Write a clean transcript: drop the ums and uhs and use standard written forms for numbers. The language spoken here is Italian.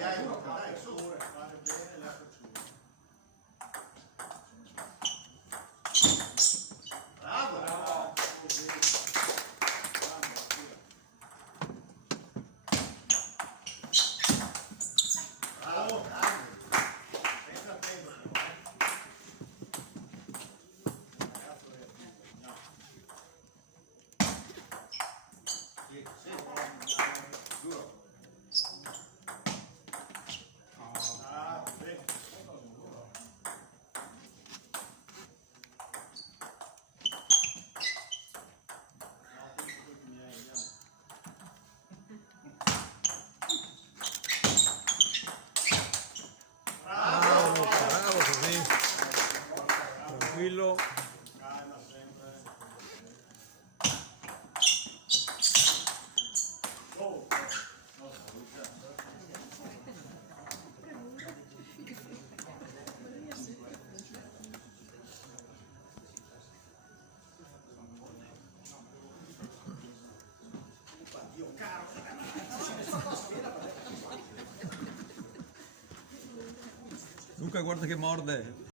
Dai, su. Fare bene la facciura. Bravo! Bravo! Bravo! Senza tempo. Sì, sì. Duro. Ah, bene. Bravo così, tranquillo. Calma sempre. Oh, no, Dio caro. Luca guarda che morde.